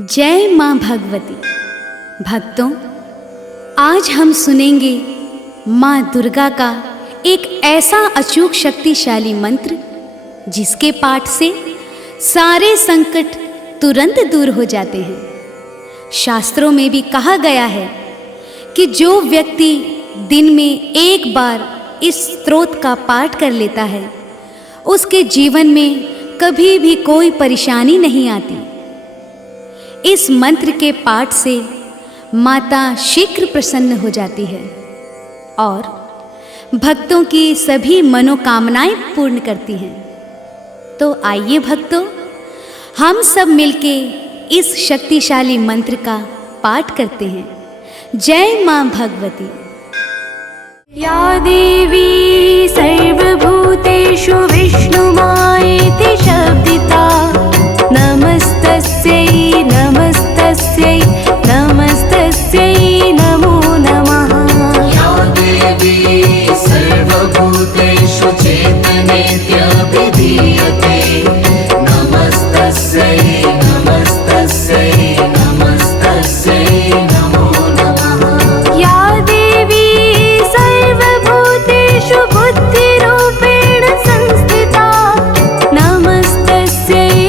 जय माँ भगवती। भक्तों, आज हम सुनेंगे माँ दुर्गा का एक ऐसा अचूक शक्तिशाली मंत्र जिसके पाठ से सारे संकट तुरंत दूर हो जाते हैं। शास्त्रों में भी कहा गया है कि जो व्यक्ति दिन में एक बार इस स्तोत्र का पाठ कर लेता है उसके जीवन में कभी भी कोई परेशानी नहीं आती। इस मंत्र के पाठ से माता शीघ्र प्रसन्न हो जाती है और भक्तों की सभी मनोकामनाएं पूर्ण करती हैं। तो आइए भक्तों, हम सब मिलके इस शक्तिशाली मंत्र का पाठ करते हैं। जय माँ भगवती। या देवी सर्वभूतेषु विष्णुमायेति शब्दिता, नमस्तस्यै नमस्तस्यै नमस्तस्यै नमो नमः। या देवी सर्वभूतेषु चेतनेत्यभिधीयते, नमस्तस्यै नमस्तस्यै नमस्तस्यै नमो नमः। या देवी सर्वभूतेषु बुद्धिरूपेण संस्थिता, नमस्तस्यै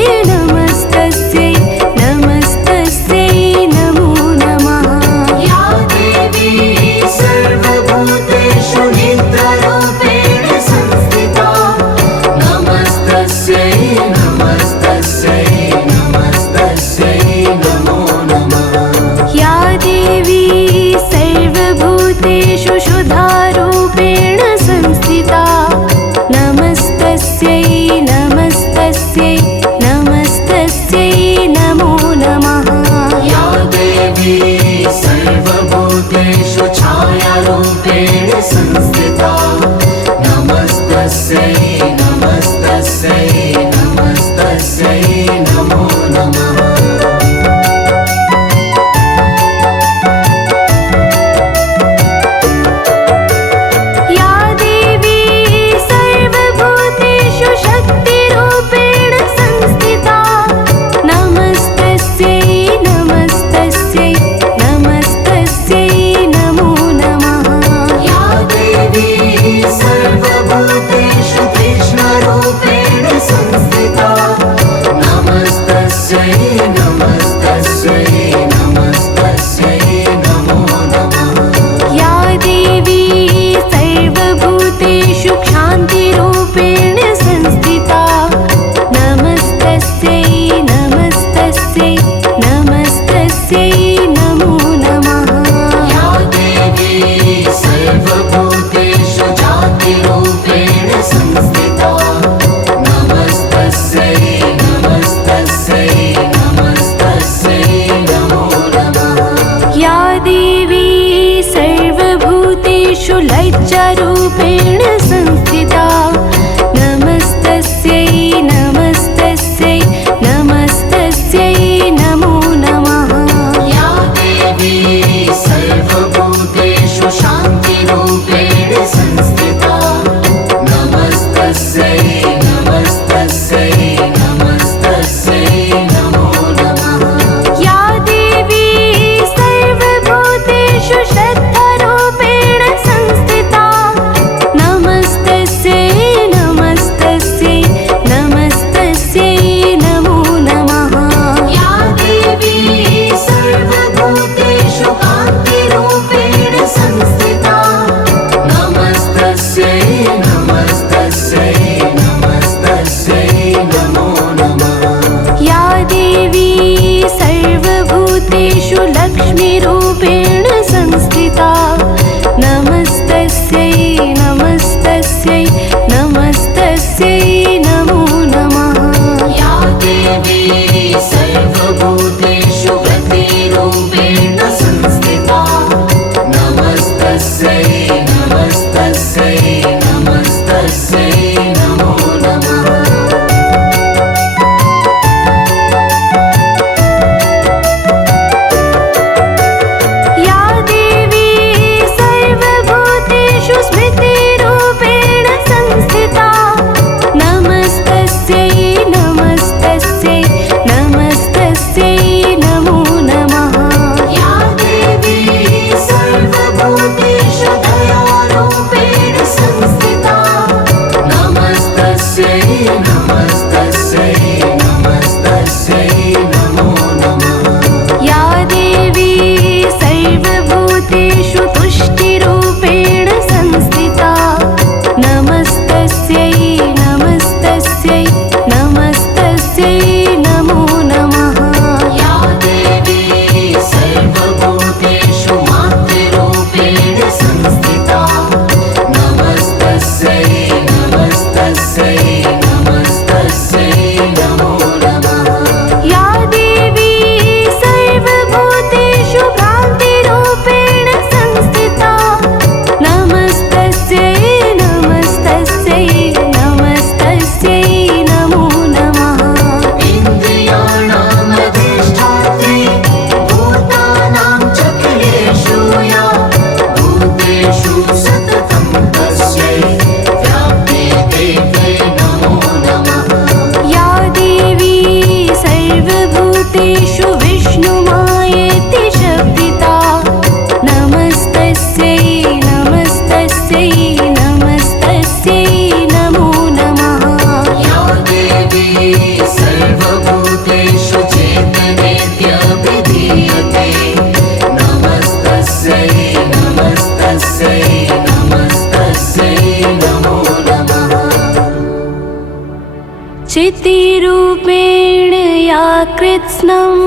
चितिरूपेण या कृत्स्नम्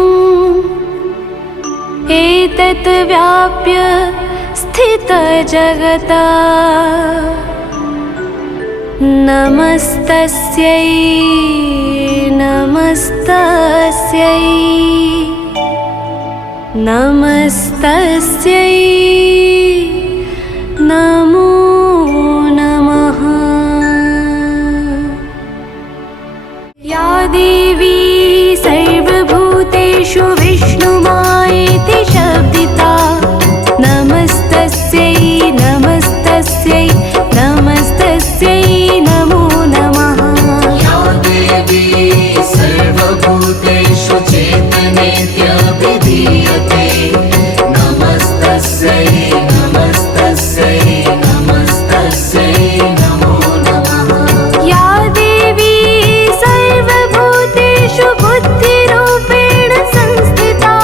एतत् व्याप्य स्थितजगता नमस्तस्यै नमस्तस्यै नमस्तस्यै नमो नमः। या देवी सर्वभूतेषु विष्णुमायेति शब्दिता नमस्तस्यै नमस्तस्यै नमस्तस्यै नमो नमः। या देवी सर्वभूतेषु चेतनेत्यभिधीयते नमस्तस्यै नमस्तस्यै नमस्तस्यै नमो नमः। या देवी सर्वभूतेषु बुद्धिरूपेण संस्थिता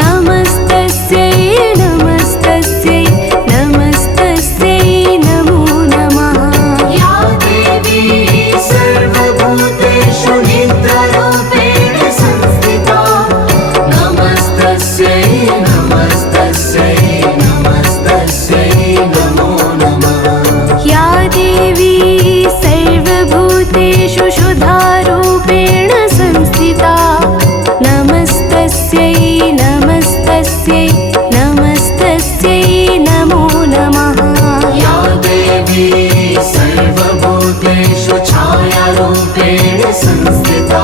नमस्तस्यै नमस्तस्यै नमस्तस्यै नमो नमः। या देवी सर्वभूतेषु नित्यरूपेण संस्थिता नमस्तस्यै नमस्तस्यै नमस्तस्यै नमो नमः। या देवी सर्वभूतेषु शुद्धारूपेण संस्थिता नमस्तस्यै नमस्तस्यै नमस्तस्यै नमो नमः। या देवी सर्वभूतेषु छायारूपेण संस्थिता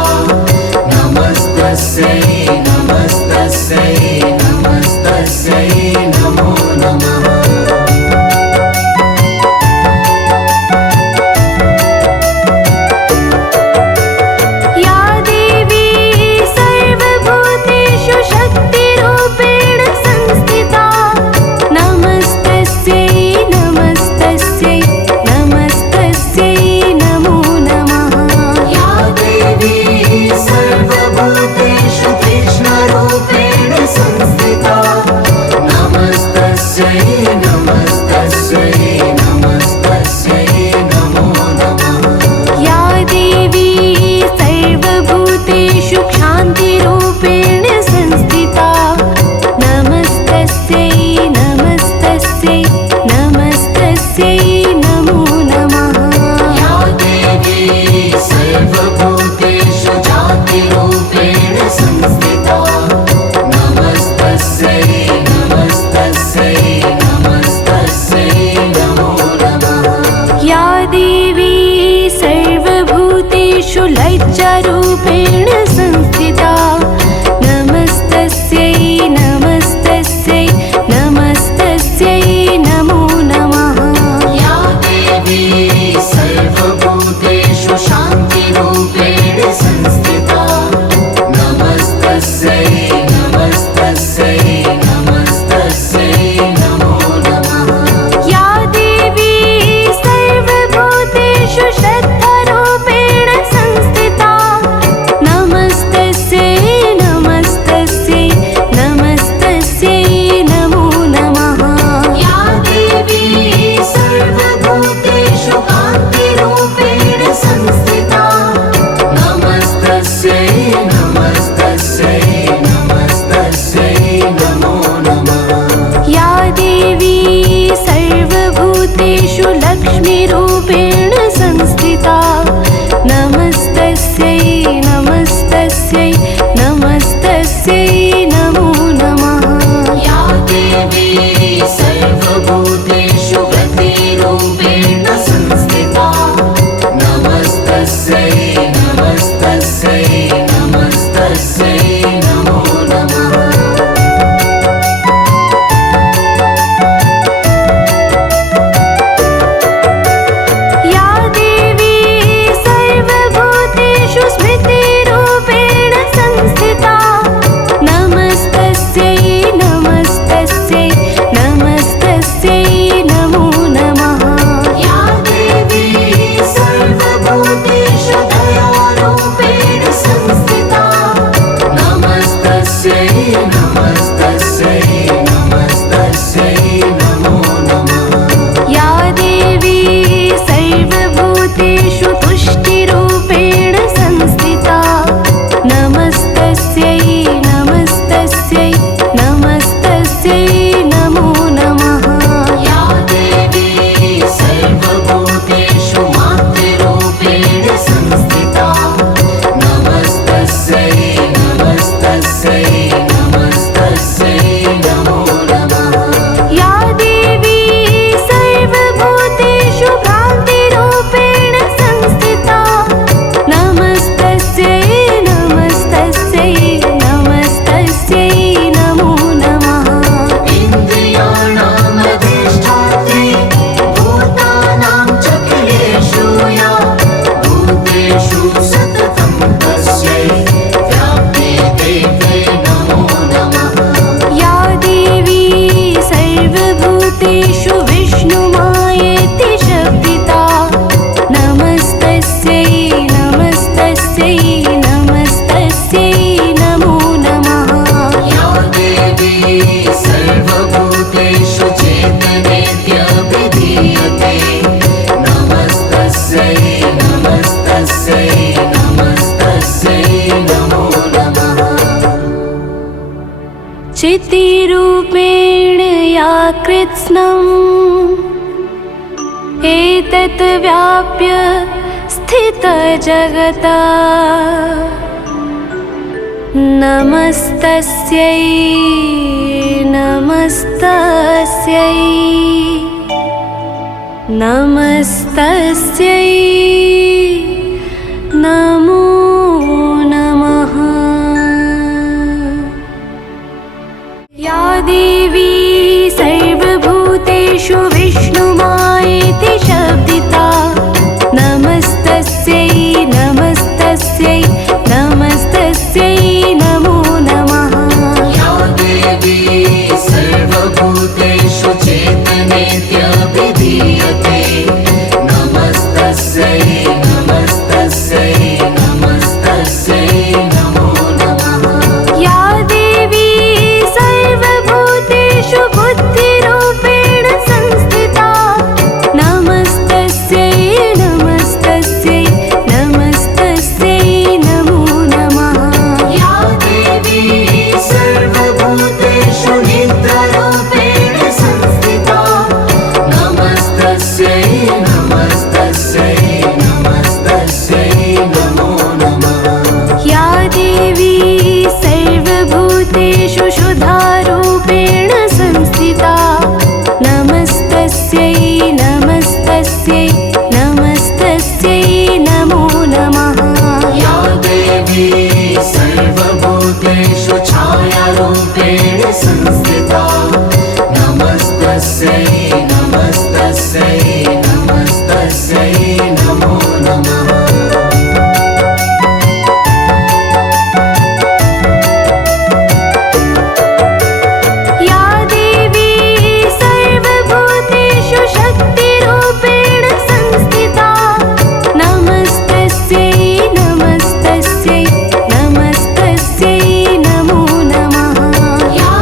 नमस्तस्यै नमस्तस्यै नमस्तस्यै नमो नमः। या देवी सर्वभूतेषु शक्तिरूपेण संस्थिता नमस्तस्यै नमस्तस्यै नमस्तस्यै नमो नमः। या देवी सर्वभूतेषु कृष्णरूपेण संस्थिता नमस्तस्यै नमस्तस्यै नमस्तस्यै नमो नमः। या देवी सर्वभूतेषु क्षान्तिरूपेण संस्थिता नमस्तस्यै नमस्तस्यै नमस्तस्यै नमो नमः। या देवी सर्वभूतेषु जातिरूपेण संस्थिता नमस्तस्यै नमस्तस्यै नमस्तस्यै नमो नमः। या देवी सर्वभूतेषु लज्जारूपेण संस्थिता नमस्तस्यै नमस्तस्यै नमस्तस्यै नमो नमः। या देवी सर्वभूतेषु शान्तिरूपेण संस्थिता नमस्तस्यै नमस्तस्यै नमस्तस्यै नमो नमः। या देवी सर्वभूतेषु श्रद्धारूपेण संस्थिता नमस्तस्यै नमस्तस्यै नमस्तस्यै नमो नमः। या देवी सर्वभूतेषु कान्तिरूपेण संस्थिता नमस्तस्यै नमस्तस्यै नमस्तस्यै नमो नमः। या देवी सर्वभूतेषु लक्ष्मीरूपेण संस्थिता नमस्तस्यै नमस्तस्यै नमस्तस्यै नमो नमः। या देवी सर्वभूतेषु गतिरूपेण संस्थिता नमस्तस्यै नमस्तस्यै नमस्तस्यै नमो नमः। या देवी सर्वभूतेषु स्मृतिरूपेण संस्थिता नमस्तस्यै नमस्तस्यै नमस्तस्यै नमो नमः। या देवी सर्वभूतेषु दयारूपेण संस्थिता नमस्तस्यै नमस्तस्यै नमस्तस्यै नमो नमः। या देवी सर्वभूतेषु तुष्टिरूपेण चितिरूपेण या कृत्स्नम् एतत् व्याप्य स्थितजगता नमस्तस्यै नमस्तस्यै नमस्तस्यै नमो नमः। या देवी सर्वभूतेषु विष्णुमायेति शब्दिता नमस्तस्यै नमस्तस्यै नमस्तस्यै नमो नमः। या देवी सर्वभूतेषु चेतनेत्यभिधीयते नमस्तस्यै नमस्तस्यै नमस्तस्यै नमो नमः। या देवी सर्वभूतेषु बुद्धिरूपेण संस्थिता नमस्तस्यै नमस्तस्यै नमस्तस्यै नमो नमः। या देवी सर्वभूतेषु निद्रारूपेण संस्थिता नमस्तस्यै नमस्तस्यै नमस्तस्यै नमो नमः। या देवी सर्वभूतेषु शुद्धारूपेण संस्थिता नमस्तस्यै नमस्तस्यै नमस्तस्यै नमो नमः। या देवी सर्वभूतेषु छायारूपेण संस्थिता नमस्तस्यै नमस्तस्यै नमस्तस्यै नमो नमः। या देवी सर्वभूतेषु शक्तिरूपेण संस्थिता नमस्तस्यै नमस्तस्यै नमस्तस्यै नमो नमः। या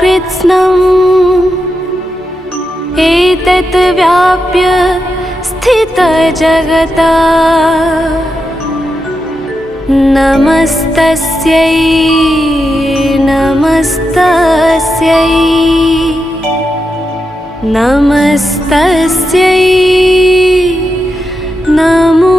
कृत्स्नम् एतत् व्याप्य स्थितजगता नमस्तस्यै नमस्तस्यै नमस्तस्यै नमो